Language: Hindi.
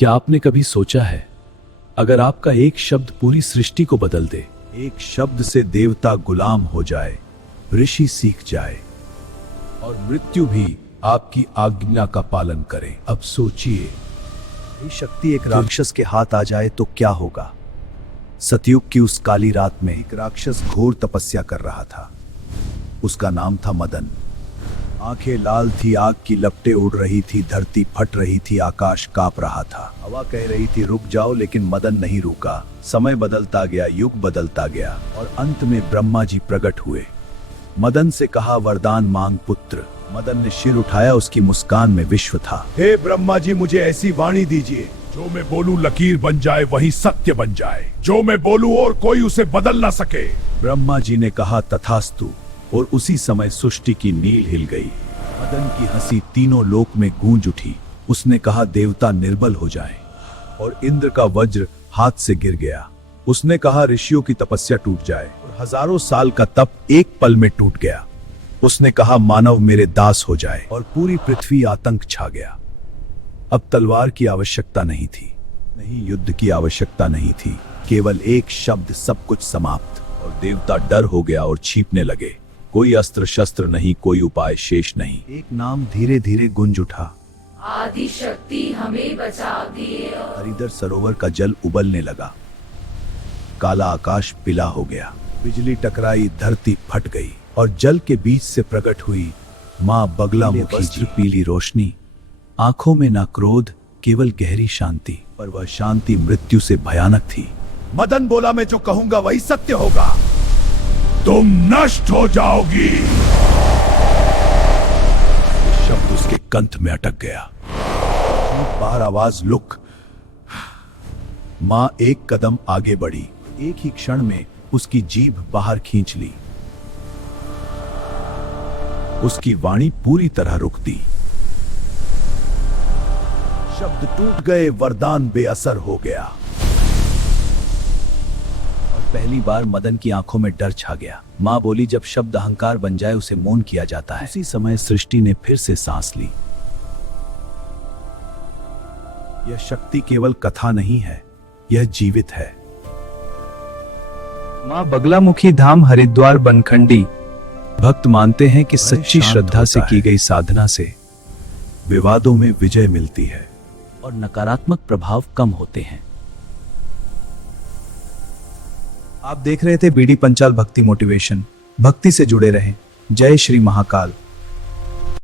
क्या आपने कभी सोचा है, अगर आपका एक शब्द पूरी सृष्टि को बदल दे? एक शब्द से देवता गुलाम हो जाए, ऋषि सीख जाए और मृत्यु भी आपकी आज्ञा का पालन करे। अब सोचिए, ये शक्ति एक राक्षस के हाथ आ जाए तो क्या होगा? सतयुग की उस काली रात में एक राक्षस घोर तपस्या कर रहा था। उसका नाम था मदन। आंखें लाल थी, आग की लपटें उड़ रही थी, धरती फट रही थी, आकाश कांप रहा था। हवा कह रही थी रुक जाओ, लेकिन मदन नहीं रुका। समय बदलता गया, युग बदलता गया और अंत में ब्रह्मा जी प्रकट हुए। मदन से कहा, वरदान मांग पुत्र। मदन ने सिर उठाया, उसकी मुस्कान में विश्व था। हे ब्रह्मा जी, मुझे ऐसी वाणी दीजिए जो मैं बोलूं लकीर बन जाए, वही सत्य बन जाए। जो मैं बोलूं और कोई उसे बदल ना सके। ब्रह्मा जी ने कहा, तथास्तु। और उसी समय सृष्टि की नील हिल गई। मदन की हंसी तीनों लोक में गूंज उठी। उसने कहा, देवता निर्बल हो जाएं। और इंद्र का वज्र हाथ से गिर गया। उसने कहा, ऋषियों की तपस्या टूट जाए। और हजारों साल का तप एक पल में टूट गया। उसने कहा, मानव मेरे दास हो जाए। और पूरी पृथ्वी आतंक छा गया। अब तलवार की आवश्यकता नहीं थी, नहीं युद्ध की आवश्यकता नहीं थी, केवल एक शब्द, सब कुछ समाप्त। और देवता डर हो गया और छींपने लगे। कोई अस्त्र शस्त्र नहीं, कोई उपाय शेष नहीं। एक नाम धीरे धीरे गुंज उठा, आदि शक्ति हमें बचाओ। हरिद्र सरोवर का जल उबलने लगा। काला आकाश पीला हो गया। बिजली टकराई, धरती फट गई और जल के बीच से प्रकट हुई मां बगलामुखी जी। पीली रोशनी, आंखों में ना क्रोध, केवल गहरी शांति। पर वह शांति मृत्यु से भयानक थी। मदन बोला, मैं जो कहूंगा वही सत्य होगा। तुम नष्ट हो जाओगी। शब्द उसके कंठ में अटक गया। बार आवाज, लुक। मां एक कदम आगे बढ़ी। एक ही क्षण में उसकी जीभ बाहर खींच ली। उसकी वाणी पूरी तरह रुक दी। शब्द टूट गए, वरदान बेअसर हो गया। और पहली बार मदन की आंखों में डर छा गया। मां बोली, जब शब्द अहंकार बन जाए उसे मौन किया जाता है। उसी समय सृष्टि ने फिर से सांस ली। यह शक्ति केवल कथा नहीं है, यह जीवित है। मां बगलामुखी धाम, हरिद्वार, बनखंडी। भक्त मानते हैं कि सच्ची श्रद्धा से की गई साधना से विवादों में विजय मिलती है और नकारात्मक प्रभाव कम होते हैं। आप देख रहे थे बीडी पंचाल भक्ति मोटिवेशन। भक्ति से जुड़े रहें। जय श्री महाकाल।